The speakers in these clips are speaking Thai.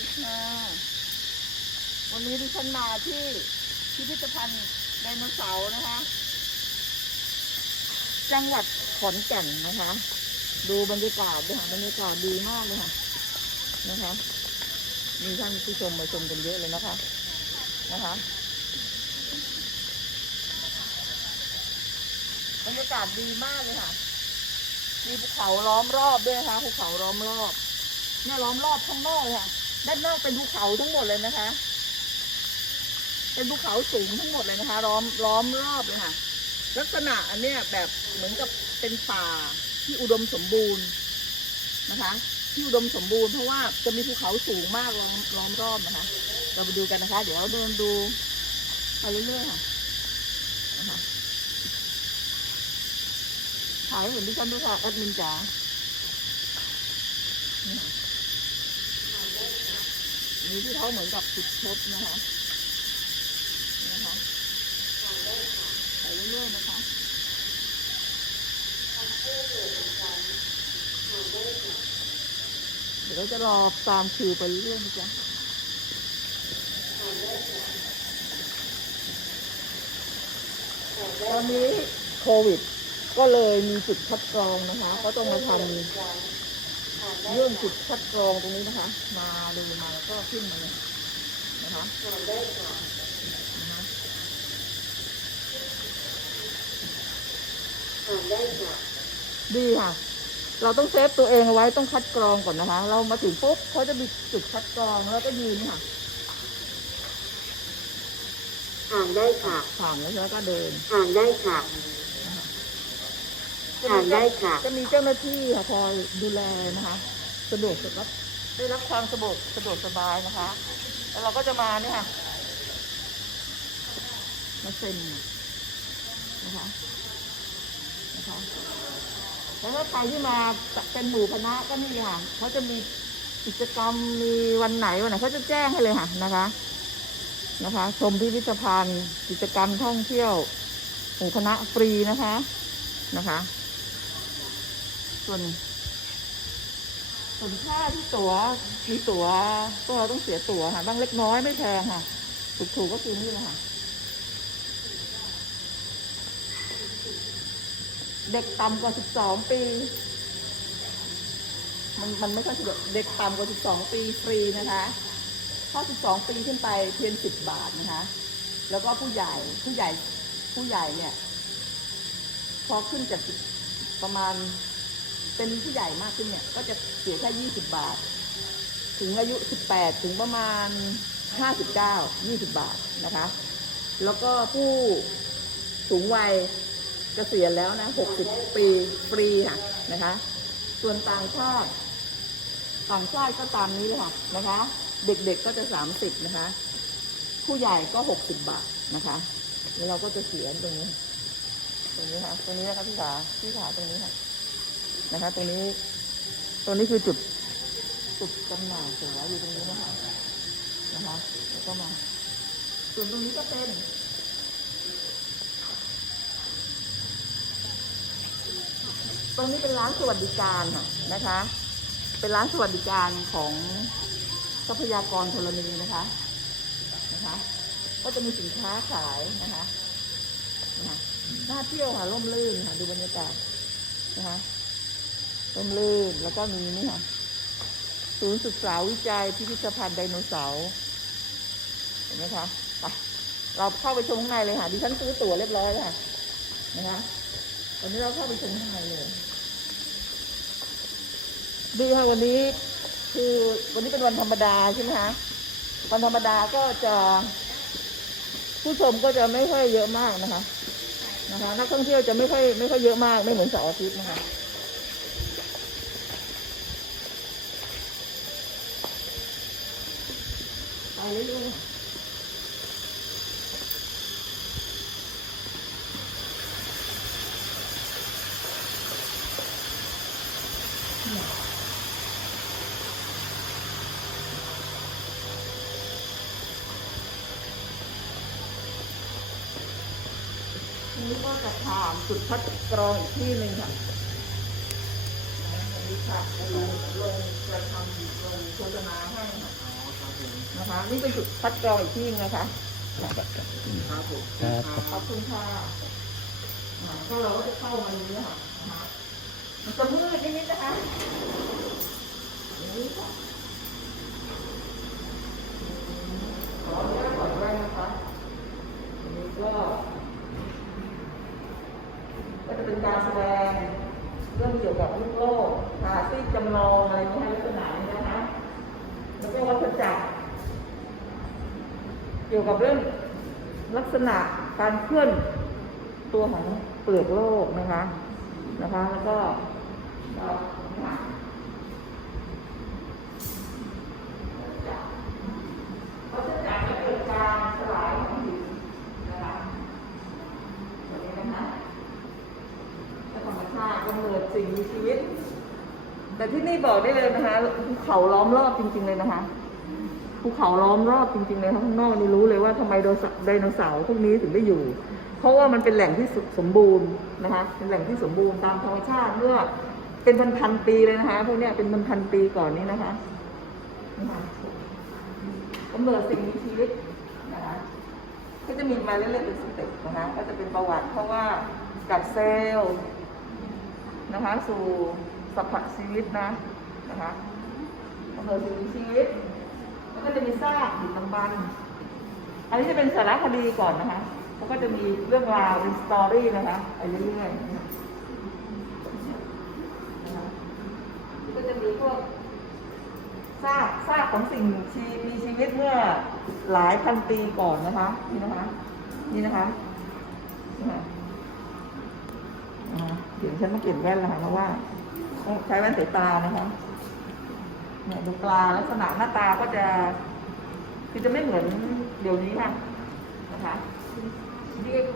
ดีค่ะ วันนี้ดิฉันมาที่พิพิธภัณฑ์ไดโนเสาร์นะคะ จังหวัดขอนแก่นนะคะ ดูบรรยากาศด้วยค่ะบรรยากาศดีมากเลยค่ะ นะคะ มีท่านผู้ชมมาชมกันเยอะเลยนะคะ นะคะบรรยากาศดีมากเลยค่ะมีภูเขาล้อมรอบด้วยนะคะภูเขาล้อมรอบเนี่ยล้อมรอบข้างนอกเลยค่ะ ด้านนอกเป็นภูเขาทั้งหมดเลยนะคะ เป็นภูเขาสูงทั้งหมดเลยนะคะ ล้อมล้อมรอบเลยค่ะ ลักษณะอันเนี้ยแบบเหมือนกับเป็นป่าที่อุดมสมบูรณ์นะคะ ที่อุดมสมบูรณ์เพราะว่าจะมีภูเขาสูงมากล้อมล้อมรอบนะคะ เราไปดูกันนะคะ เดี๋ยวเราเดินดูไปเรื่อยๆค่ะนะคะถ่ายให้เห็นดิฉันด้วยค่ะแอดมินจ๋านี่ค่ะ มีที่เขาเหมือนกับจุดชดนะคะนี่นะคะไปเรื่อยๆนะคะเดี๋ยวเราจะรอตามคิวไปเรื่อยๆนะจ๊ะตอนนี้โควิด ก็เลยมีจุดคัดกรองนะคะ ก็ต้องมาทำ เรื่องจุดคัดกรองตรงนี้นะคะ มาเดินมาแล้วก็ขึ้นมาเลยนะคะนะคะดีค่ะ เราต้องเซฟตัวเองเอาไว้ต้องคัดกรองก่อนนะคะ เรามาถึงปุ๊บเขาจะมีจุดคัดกรองแล้วก็ยืนค่ะอ่านได้ค่ะผ่านแล้วก็เดินอ่านได้ค่ะ อ่านได้ค่ะ จะมีเจ้าหน้าที่ค่ะคอยดูแลนะคะสะดวกสบายได้รับความสะดวกสะดวกสบายนะคะ แล้วเราก็จะมาเนี่ยค่ะมาเซ็นนะคะนะคะ แล้วก็ใครที่มาเป็นหมู่คณะก็นี่ค่ะเขาจะมีกิจกรรมมีวันไหนวันไหนเขาจะแจ้งให้เลยค่ะนะคะนะคะ ชมพิพิธภัณฑ์ กิจกรรมท่องเที่ยวหมู่คณะฟรีนะคะนะคะ ส่วนส่วนค่าที่ตั๋วมีตั๋วพวกเราต้องเสียตั๋วค่ะบางเล็กน้อยไม่แพงค่ะ ถูกๆก็คือนี่แหละค่ะ เด็กต่ำกว่า 12 ปี มันมันไม่ใช่เด็กเด็กต่ำกว่า 12 ปีฟรีนะคะถ้า12 ปีขึ้นไปเพียง 10 บาทนะคะ แล้วก็ผู้ใหญ่ผู้ใหญ่ผู้ใหญ่เนี่ย พอขึ้นจากประมาณ เป็นผู้ใหญ่มากขึ้นเนี่ย ก็จะเสียแค่20บาท ถึงอายุ18ถึงประมาณ59 20บาทนะคะ แล้วก็ผู้สูงวัยเกษียณแล้วนะ60ปีฟรีค่ะนะคะ ส่วนต่างชาติ ต่างชาติก็ตามนี้เลยค่ะนะคะ เด็กๆก็จะ30นะคะ ผู้ใหญ่ก็60บาทนะคะแล้วเราก็จะเสียตรงนี้ ตรงนี้ค่ะ ตรงนี้นะคะพี่ขาพี่ขาตรงนี้ค่ะ นะคะ ตรงนี้ ตรงนี้คือจุดจุดจำหน่ายเสืออยู่ตรงนี้นะคะนะคะแล้วก็มา ส่วนตรงนี้ก็เป็นตรงนี้เป็นร้านสวัสดิการค่ะนะคะ เป็นร้านสวัสดิการของทรัพยากรธรณีนะคะนะคะ ก็จะมีสินค้าขายนะคะนะคะน่าเที่ยวค่ะร่มรื่นค่ะดูบรรยากาศนะคะ ร่มรื่นแล้วก็มีนี่ค่ะศูนย์ศึกษาวิจัยพิพิธภัณฑ์ไดโนเสาร์เห็นไหมคะไปเราเข้าไปชมข้างในเลยค่ะดิฉันซื้อตั๋วเรียบร้อยแล้วค่ะนะคะวันนี้เราเข้าไปชมข้างในเลยดีค่ะวันนี้คือวันนี้เป็นวันธรรมดาใช่ไหมคะวันธรรมดาก็จะ ผู้ชมก็จะไม่ค่อยเยอะมากนะคะ นะคะนักท่องเที่ยวจะไม่ค่อยไม่ค่อยเยอะมากไม่เหมือนเสาร์อาทิตย์นะคะไป เรื่อยๆนี้ก็จะถามจุดคัดกรองอีกที่หนึ่งค่ะนนี้ค่ะลงลงจะทำลงโฆษณาให้ค่ะ นะคะ นี่เป็นจุดคัดกรองอีกที่นึงนะคะครับผมครับขอบคุณค่ะอ่าก็เราก็จะเข้ามานี้ค่ะนะคะมันจะมืดนิดๆนะคะอย่างนี้ค่ะขออนุญาตถอดแว่นนะคะอันนี้ก็ก็จะเป็นการแสดงเรื่องเกี่ยวกับลูกโลกหาที่จำลองอะไรนี้ให้ลักษณะนี้นะคะ แล้วก็วัฏจักร เกี่ยวกับเรื่องลักษณะการเคลื่อนตัวของเปลือกโลกนะคะนะคะ แล้วก็เราค่ะวัฏจักรจะเกิดการสลายของสิ่งมีชีวิตอะไรนะฮะธรรมชาติกำเนิดสิ่งมีชีวิต แต่ที่นี่บอกได้เลยนะคะ เขาล้อมรอบจริง ๆ เลยนะคะ ภูเขาล้อมรอบจริงๆเลยข้างนอกนี่รู้เลยว่าทำไมไดโนเสาร์ไดโนเสาร์พวกนี้ถึงได้อยู่ เพราะว่ามันเป็นแหล่งที่สมบูรณ์นะคะเป็นแหล่งที่สมบูรณ์ตามธรรมชาติเมื่อเป็นพันๆปีเลยนะคะ พวกเนี้ยเป็นพันๆปีก่อนนี้นะคะนี่ค่ะกำเนิดสิ่งมีชีวิตนะคะก็จะมีมาเรื่อยๆเป็นสเต็ปนะคะก็จะเป็นประวัติเพราะว่าจากเซลล์นะคะสู่สัพพะชีวิตนะนะคะกำเนิดสิ่งมีชีวิตแล้ว ก็จะมีซากดึกดำบรรพ์อันนี้จะเป็นสารคดีก่อนนะคะแล้วก็จะมีเรื่องราวเป็นสตอรี่นะคะไปเรื่อยๆก็จะมีพวกซากซากของสิ่งชีมีชีวิตเมื่อหลายพันปีก่อนนะคะ นี่นะคะ นี่นะคะเดี๋ยวฉันมาเก็บแว่นแล้วค่ะเพราะว่าใช้แว่นสายตานะคะ เนี่ยดูปลาลักษณะหน้าตาก็จะ คือจะไม่เหมือนเดี๋ยวนี้ค่ะนะคะ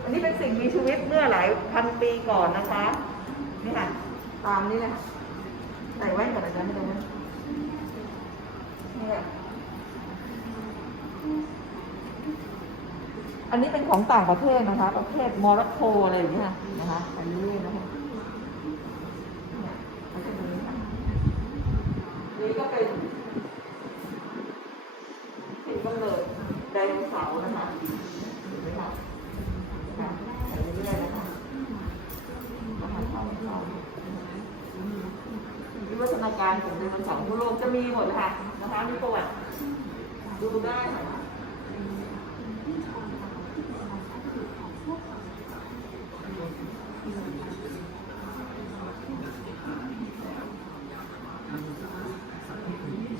อันนี้เป็นสิ่งมีชีวิตเมื่อหลายพันปีก่อนนะคะนี่ค่ะตามนี้เลยค่ะใส่แว่นก่อนอาจารย์ไม่ต้องแว่นเนี่ยอันนี้เป็นของต่างประเทศนะคะ ประเทศโมร็อกโกอะไรอย่างเงี้ยนะคะไปเรื่อยๆนะคะเนี่ยเขาจะมีค่ะ นี่ก็เป็นสิ่งกำเนิดไดโนเสาร์นะคะเห็นไหมคะค่ะไปเรื่อยๆนะคะนะคะเข้าเข้าวิวัฒนาการของไดโนเสาร์ทั่วโลกจะมีหมดเลยค่ะนะคะมีประวัติดูได้ค่ะ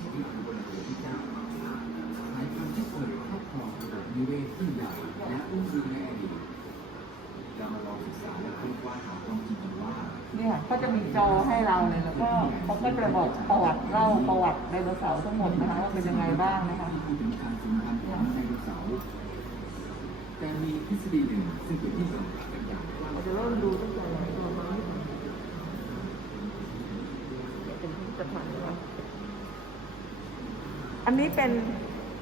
นิเวศที่ใหญ่และรุ่งเรืองในอดีตเรามาลองศึกษาและค้นคว้าหาความจริงกันว่าเนี่ยค่ะก็จะมีจอให้เราเลยแล้วก็เขาก็จะบอกประวัติเล่าประวัติไดโนเสาร์ทั้งหมดนะคะว่าเป็นยังไงบ้างนะคะพูดถึงการสูญพันธุ์ของไดโนเสาร์แต่มีทฤษฎีหนึ่งซึ่งเป็นที่ยอมรับกันอย่างกว้างเราจะเริ่มดูตั้งแต่ตัวน้อยเป็นพิพิธภัณฑ์นะคะ อันนี้เป็น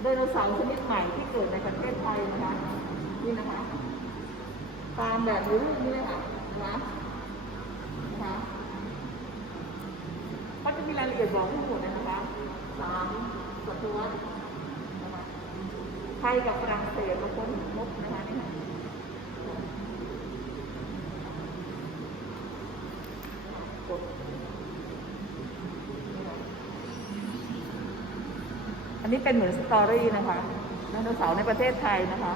ไดโนเสาร์ชนิดใหม่ที่เกิดในประเทศไทยนะคะนี่นะคะตามแบบนรูปนี้เลยค่ะนะคะนะคะก็จะมีรายละเอียดบอกทั้งหมดนะคะสามศตวรรษนไทยกับฝรั่งเศสมาค้นพบนะคะนี่ค่ะ นี้เป็นเหมือนสตอรี่นะคะไดโนเสาร์ในประเทศไทยนะคะ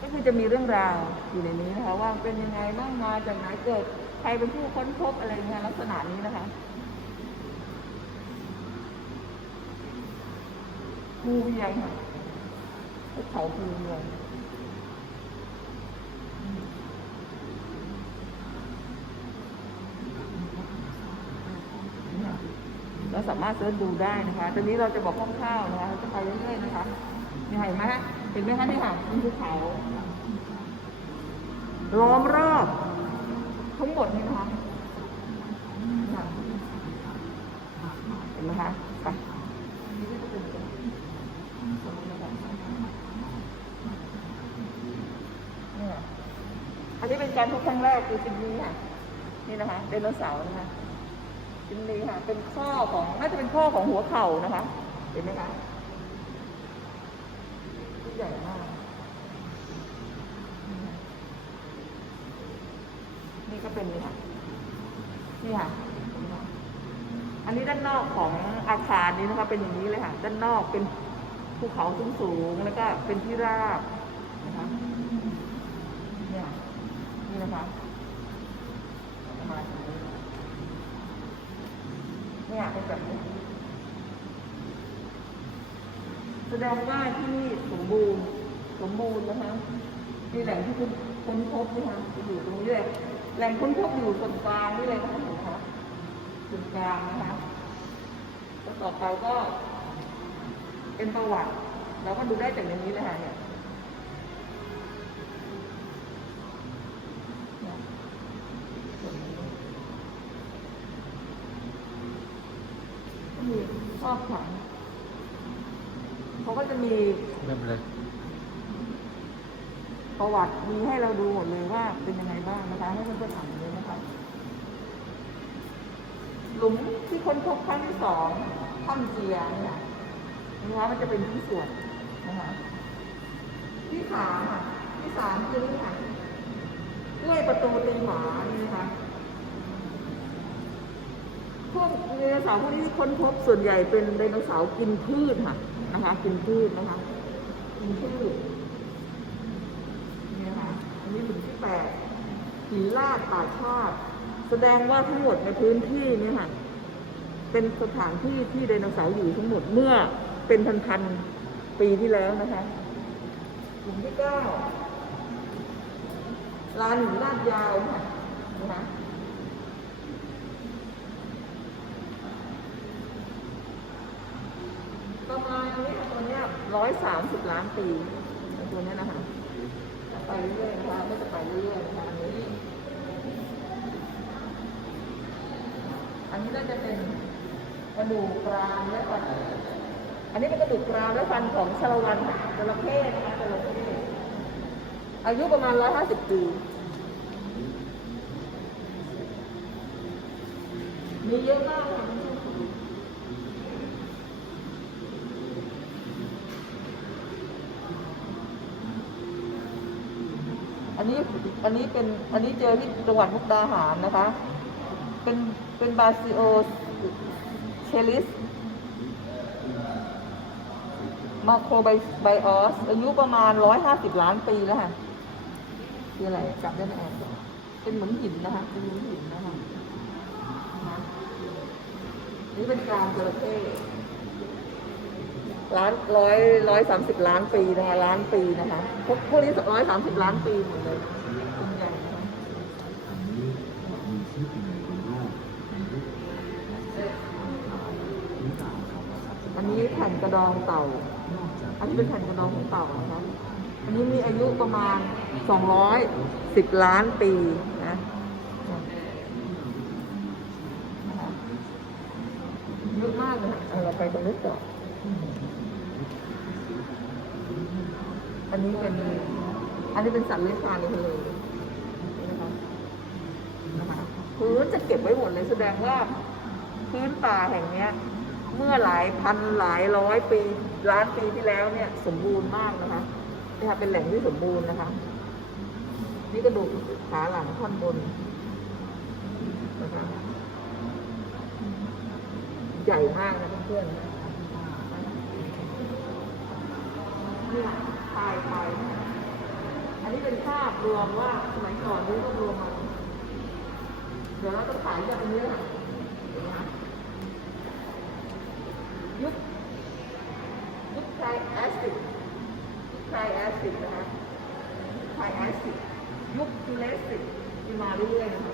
ก็คือจะมีเรื่องราวอยู่ในนี้นะคะ ว่าเป็นยังไงบ้างมาจากไหนเกิดใครเป็นผู้ค้นพบอะไรเงี้ยลักษณะนี้นะคะภูเวียงค่ะ เขาภูเวียงเราสามารถเสิร์ชดูได้นะคะ ตอนนี้เราจะบอกคร่าวๆนะคะเราจะไปเรื่อยๆนะคะนี่เห็นไหมฮะเห็นไหมคะนี่ค่ะเป็นภูเขาล้อมรอบทั้งหมดนี่นะคะค่ะเห็นไหมคะไปนี่ก็จะเป็นตรงนี้นะคะ นนี้เป็นการพบครั้งแรกคือชิ้นนี้ค่ะ นี่นะคะไดโนเสาร์นะคะชิ้นนี้ค่ะ เป็นข้อของน่าจะเป็นข้อของหัวเข่านะคะ เห็นไหมคะที่ใหญ่มากนี่ก็เป็นนี่ค่ะนี่ค่ะอันนี้ด้านนอกของอาคารนี้นะคะเป็นอย่างนี้เลยค่ะ ด้านนอกเป็นภูเขาสูงสูงๆแล้วก็เป็นที่ราบนะคะ นะคะมาณนี้เนี่ยเป็นแบบนี้ แสดงว่าที่นี่สมบูรณ์สมบูรณ์นะคะมีแหล่งที่คุณค้นพบนะคะอยู่ตรงนี้เลยแหล่งค้นพบอยู่ส่วนกลางนี่เลยนะคะเห็นไหมคะส่วนกลางนะคะแล้วต่อไปก็เป็นประวัติเราก็ดูได้จากในนี้เลยค่ะเนี่ยส่วนนี้ก็ มีชอบขังเขาก็จะมีไม่เป็นไรประวัติมีให้เราดูหมดเลยว่าเป็นยังไงบ้างนะคะ ให้เพื่อนๆอ่านเลยนะคะหลุมที่ค้นพบครั้งที่สองถ้ำเจียเนี่ยนะคะมันจะเป็นที่ส่วนนะคะที่สามค่ะที่สามคือนี่ค่ะด้วยประตูตีหมานี่นะคะ พวกไดโนเสาร์พวกนี้ที่ค้นพบส่วนใหญ่เป็นไดโนเสาร์กินพืชค่ะนะคะ กินพืชนะคะ กินพืชนี่นะคะอันนี้หลุมที่แปดหินลาดป่าชาติแสดงว่าทั้งหมดในพื้นที่นี่ค่ะ เป็นสถานที่ที่ไดโนเสาร์อยู่ทั้งหมดเมื่อเป็นพันๆปีที่แล้วนะคะหลุมที่เก้าลานหินลาดยาวค่ะนะคะ ประมาณนี้ตัวเนี้ยร้อยสามสิบล้านปีตัวเนี้ยนะคะไปเรื่อยๆนะคะไม่จะไปเรื่อยๆนะคะอันนี้อันนี้ก็จะเป็นกระดูกกรามและฟันอันนี้เป็นกระดูกกรามและฟันของชาละวันจระเข้นะคะจระเข้อายุประมาณร้อยห้าสิบปีมีเยอะมากค่ะ อันนี้ อันนี้เป็นอันนี้เจอที่จังหวัดมุกดาหารนะคะ เป็นเป็นบาซิโอเชลิสมาโครไบไบออส อายุประมาณร้อยห้าสิบล้านปีแล้วค่ะคืออะไรจับได้ไหมแอบเป็นเหมือนหินนะคะ เป็นเหมือนหินนะคะนี่เป็นกรามจระเข้ล้านร้อยร้อยสามสิบล้านปีนะคะล้านปีนะคะพวกพวกนี้ร้อยสามสิบล้านปีหมดเลย ผ่นกระดองเต่านอกจากอันนี้เป็นแผ่นกระดองของเต่านะคะอันนี้มีอายุประมาณ 210 ล้านปีนะนะคะเยอะมากเลยค่ะเอาเราไปตรงนี้ต่ออันนี้เป็น อันนี้เป็นสัตว์เลื้อยคลานในทะเลนี่นะคะนะคะพื้นจะเก็บไว้หมดเลยแสดงว่าพื้นป่าแห่งเนี้ย เมื่อหลายพันหลายร้อยปีล้านปีที่แล้วเนี่ยสมบูรณ์มากนะคะนี่ค่ะเป็นแหล่งที่สมบูรณ์นะคะ นี่กระดูกขาหลังท่อนบนนะคะใหญ่มากนะเพื่อนๆนี่ค่ะตายตายอันนี้เป็นภาพรวมว่าสมัยก่อนนี้ก็รวมมาเดี๋ยวเราต้องถ่ายจากตรงนี้ค่ะเห็นไหมคะ ยุค ไทรแอซิดคไทรแอซิดนะคะไทรแอซิดยุคจูเลสติกที่มาเรื่อยๆนะคะ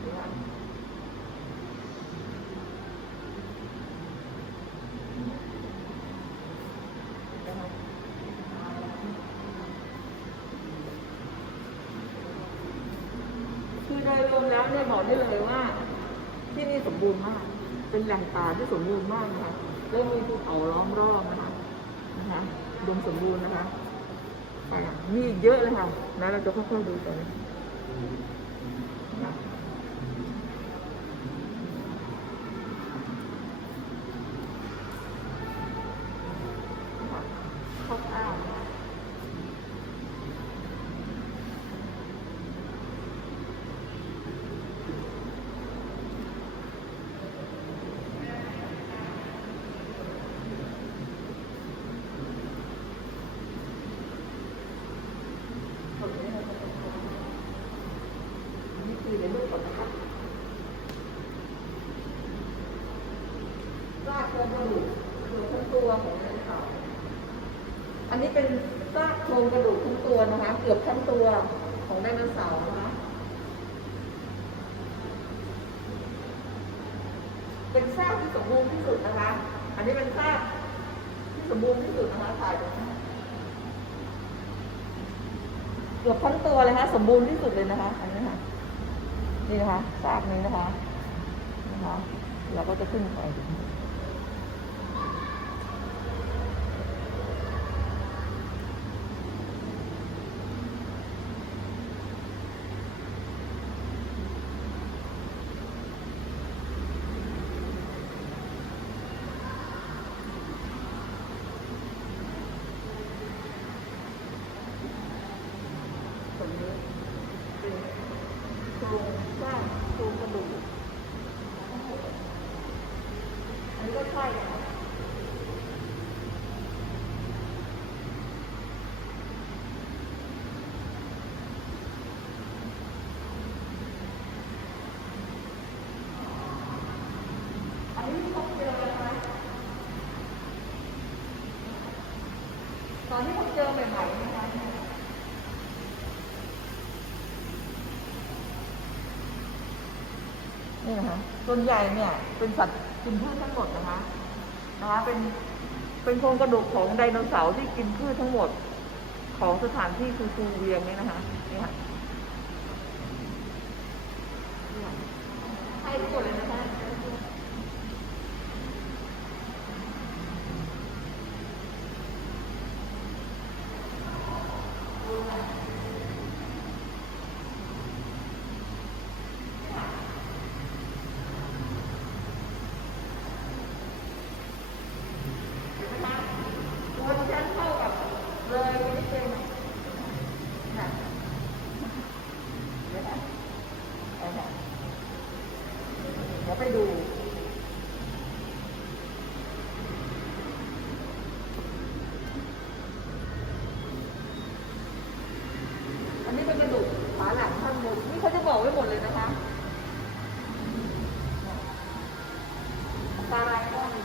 เห็นไหมนะคะคือโดยรวมแล้วเนี่ยบอกได้เลยว่า ที่นี่สมบูรณ์มาก เป็นแหล่งป่าที่สมบูรณ์มากนะคะแล้วมีภูเขาล้อมรอบนะคะ นะคะอุดมสมบูรณ์นะคะมีเยอะเลยค่ะนะเราจะค่อยๆดูกัน ข้ออ้าง นี่ในรูปของนะคะซากโครงกระดูกเกือบทั้งตัวของไดโนเสาร์อันนี้เป็นซากโครงกระดูกทั้งตัวนะคะ เกือบทั้งตัวของไดโนเสาร์นะคะ เป็นซากที่สมบูรณ์ที่สุดนะคะ อันนี้เป็นซากที่สมบูรณ์ที่สุดนะคะถ่ายดูนะเกือบทั้งตัวเลยนะสมบูรณ์ที่สุดเลยนะคะ อันนี้ค่ะ นี่นะคะซากนี้นะคะนะคะ เราก็จะขึ้นไป ส่วนนี้เป็นโครงสร้างโครงกระดูกอันนี้ก็ใช่ค่ะอันนี้ที่พบเจอนะคะตอนที่พบเจอใหม่ๆนะคะ นี่นะคะส่วนใหญ่เนี่ย เป็นสัตว์กินพืชทั้งหมดนะคะนะคะเป็นเป็นโครงกระดูกของไดโนเสาร์ที่กินพืชทั้งหมดของสถานที่คือซูเวียงนี่นะคะนี่ค่ะให้ทุกคนเลยนะคะ ตัวดิฉันเข้ากับเลยไม่เป็นค่ะเดี๋ยวนะเอาค่ะเดี๋ยวไปดู อันนี้เป็นกระดูกขาหลังท่านหมดนี่เขาจะบอกไว้หมดเลยนะคะตาลายก็มี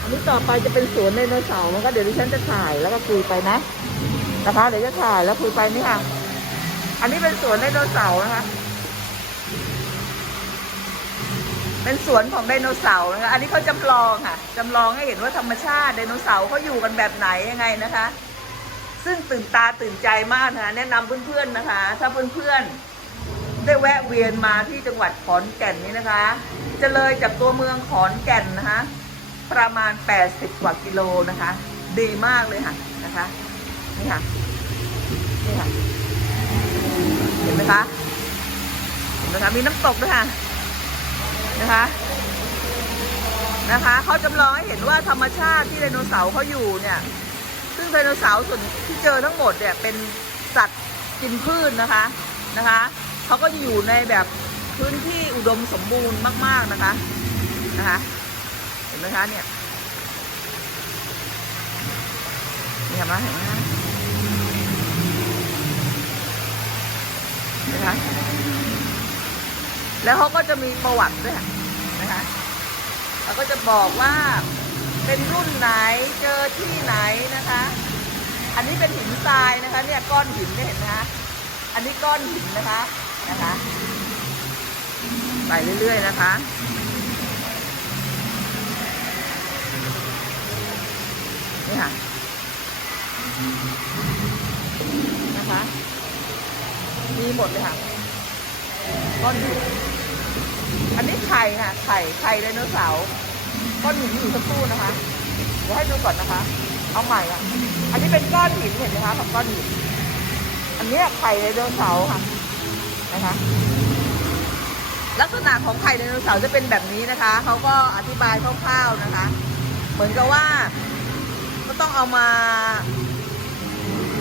อันนี้ ต่อไปจะเป็นสวนไดโนเสาร์มันะคะเดี๋ยวดิฉันจะถ่ายแล้วก็คุยไปนะนะคะเดี๋ยวจะถ่ายแล้วคุยไปนี่ค่ะ อันนี้เป็นสวนไดโนเสาร์นะคะ เป็นสวนของไดโนเสาร์นะคะ อันนี้เขาจำลองค่ะจำลองให้เห็นว่าธรรมชาติไดโนเสาร์เขาอยู่กันแบบไหนยังไงนะคะ ซึ่งตื่นตาตื่นใจมากนะคะแนะนำเพื่อนๆนะคะ ถ้าเพื่อนๆได้แวะเวียนมาที่จังหวัดขอนแก่นนี้นะคะ จะเลยจากตัวเมืองขอนแก่นนะคะ ประมาณ 80 กว่ากิโลนะคะ ดีมากเลยค่ะนะคะนี่ค่ะนี่ค่ะ เห็นไหมคะเห็นไหมคะมีน้ำตกด้วยค่ะนะคะ นะคะเขาจำลองให้เห็นว่าธรรมชาติที่ไดโนเสาร์เขาอยู่เนี่ย ซึ่งไดโนเสาร์ส่วนที่เจอทั้งหมดเนี่ยเป็นสัตว์กินพืชนะคะนะคะเขาก็อยู่ในแบบพื้นที่อุดมสมบูรณ์มาก ๆนะคะนะคะ ห็นไหมคะเนี่ยนี่เห็นไหมเห็นไหมคะนะคะแล้วเขาก็จะมีประวัติด้วยค่ะนะคะแล้วก็จะบอกว่าเป็นรุ่นไหนเจอที่ไหนนะคะ อันนี้เป็นหินทรายนะคะ เนี่ยก้อนหินเห็นไหมคะอันนี้ก้อนหินนะคะนะคะ ไปเรื่อยๆนะคะ นี่ค่ะ นะคะ มีหมดเลยค่ะก้อนหินอันนี้ไข่ค่ะ ไข่ไข่ไดโนเสาร์ก้อนหินอยู่สักครู่นะคะเดี๋ยวให้ดูก่อนนะคะ เอาใหม่อะ อันนี้เป็นก้อนหินเห็นไหมคะกับก้อนหิน อันนี้ไข่ไดโนเสาร์ค่ะ นะคะ ลักษณะของไข่ไดโนเสาร์จะเป็นแบบนี้นะคะ เขาก็อธิบายคร่าวๆนะคะ เหมือนกับว่า ก็ต้องเอามา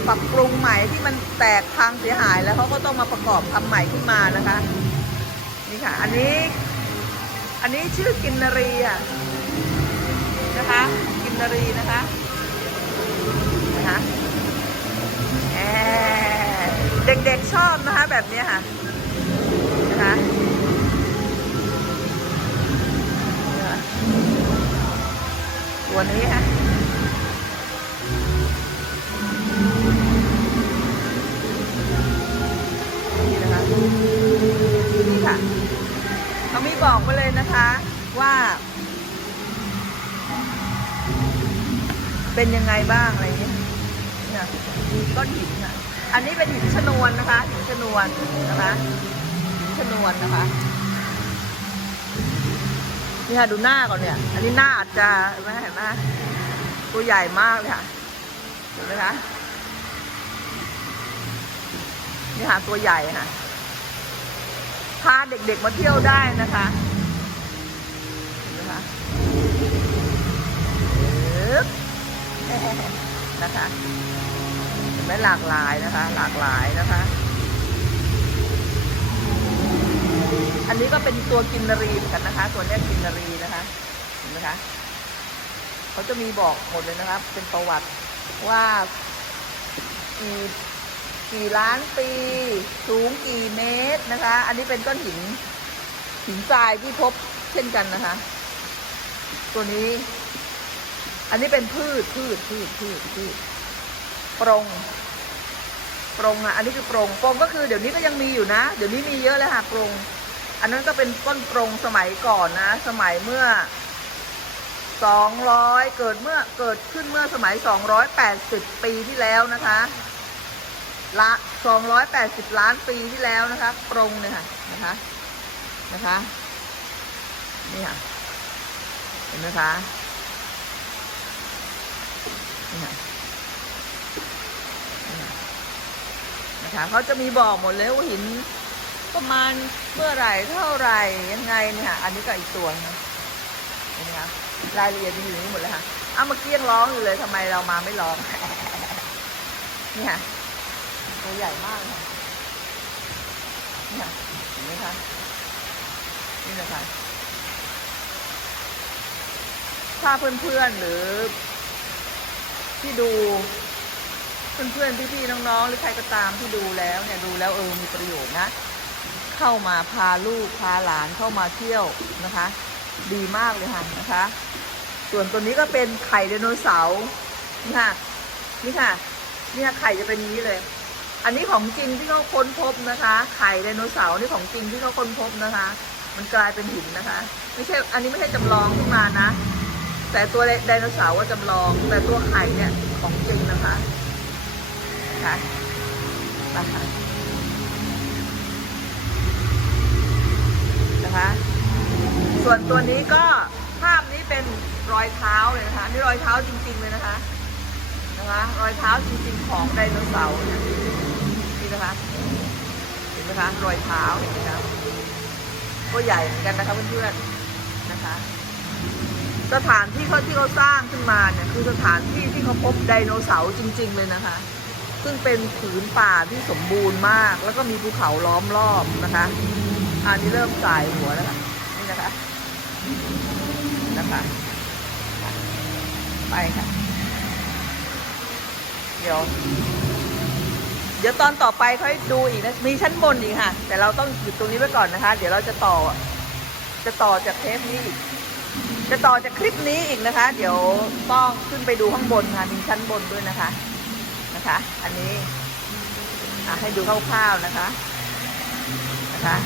ปรับปรุงใหม่ที่มันแตกพังเสียหายแล้วเขาก็ต้องมาประกอบทำใหม่ขึ้นมานะคะ นี่ค่ะ อันนี้ อันนี้ชื่อกินนรีอะนะคะ กินนรีนะคะนะคะเด็กๆชอบนะคะแบบนี้ค่ะนะคะตัวนี้ค่ะ นะคะว่า เป็นยังไงบ้างอะไรเงี้ยเนี่ยมีก้อนหินค่ะ อันนี้เป็นหินชนวนนะคะหินชนวนนะคะหินชนวนนะคะนี่ค่ะดูหน้าก่อนเนี่ย อันนี้หน้าอาจจะเห็นไหมเห็นไหมตัวใหญ่มากเลยค่ะเห็นไหมคะนี่ค่ะตัวใหญ่ค่ะพาเด็กๆมาเที่ยวได้นะคะเห็นไหมคะ ปึ๊บนะคะเห็นไหมหลากหลายนะคะ หลากหลายนะคะ อันนี้ก็เป็นตัวกินนรีเหมือนกันนะคะ ตัวเนี้ยกินนรีนะคะเห็นไหมคะเขาจะมีบอกหมดเลยนะครับ เป็นประวัติว่ามีกี่ล้านปี สูงกี่เมตรนะคะ อันนี้เป็นก้อนหินหินทรายที่พบเช่นกันนะคะ ตัวนี้ อันนี้เป็นพืชพืชพืชพืชพืชปรงปรงอะ อันนี้คือปรงปรงก็คือเดี๋ยวนี้ก็ยังมีอยู่นะ เดี๋ยวนี้มีเยอะเลยค่ะปรงอันนั้นก็เป็นก้อนปรงสมัยก่อนนะ สมัยเมื่อสองร้อยเกิดเมื่อเกิดขึ้นเมื่อสมัยสองร้อยแปดสิบปีที่แล้วนะคะละ280ล้านปีที่แล้วนะคะปรงเนี่ยค่ะนะคะนะคะนี่ค่ะเห็นไหมคะ นะคะเขาจะมีบอกหมดเลยว่าหินประมาณเมื่อไหร่เท่าไหร่ยังไงเนี่ยค่ะอันนี้ก็อีกตัวนะเห็นไหมคะรายละเอียดอยู่นี่หมดเลยค่ะอ้าวเมื่อกี้ยังร้องอยู่เลยทำไมเรามาไม่ร้องนี่ค่ะตัวใหญ่มากค่ะนี่ค่ะเห็นไหมคะนี่นะคะถ้าเพื่อนๆหรือ ที่ดู เพื่อนๆพี่ๆน้องๆ หรือใครก็ตามที่ดูแล้วเนี่ยดูแล้วเออมีประโยชน์นะ เข้ามาพาลูกพาหลานเข้ามาเที่ยวนะคะ ดีมากเลยค่ะนะคะ ส่วนตัวนี้ก็เป็นไข่ไดโนเสาร์นี่ค่ะนี่ค่ะนี่ค่ะไข่จะเป็นนี้เลย อันนี้ของจริงที่เขาค้นพบนะคะ ไข่ไดโนเสาร์นี่ของจริงที่เขาค้นพบนะคะ มันกลายเป็นหินนะคะ ไม่ใช่อันนี้ไม่ใช่จำลองขึ้นมานะ แต่ตัวไดโนเสาร์ว่าจำลอง แต่ตัวไข่เนี่ยของจริงนะคะนะคะนะคะนะคะ ส่วนตัวนี้ก็ภาพนี้เป็นรอยเท้าเลยนะคะนี่รอยเท้าจริง ๆ เลยนะคะนะคะ รอยเท้าจริง ๆ ของไดโนเสาร์นี่นี่นะคะเห็นไหมคะรอยเท้าเห็นไหมคะก็ใหญ่เหมือนกันนะคะเพื่อนๆนะคะ สถานที่เขาที่เขาสร้างขึ้นมาเนี่ยคือสถานที่ที่เขาพบไดโนเสาร์จริง ๆ เลยนะคะ ซึ่งเป็นผืนป่าที่สมบูรณ์มาก แล้วก็มีภูเขาล้อมรอบนะคะอันนี้เริ่มสายหัวแล้วค่ะนี่นะคะนะคะ ไปค่ะ เดี๋ยว เดี๋ยวตอนต่อไปค่อยดูอีกนะ มีชั้นบนอีกค่ะ แต่เราต้องหยุดตรงนี้ไว้ก่อนนะคะ เดี๋ยวเราจะต่อ จะต่อจากเทปนี้อีก จะต่อจากคลิปนี้อีกนะคะ เดี๋ยวต้องขึ้นไปดูข้างบนค่ะมีชั้นบนด้วยนะคะนะคะ อันนี้ให้ดูคร่าวๆนะคะนะคะ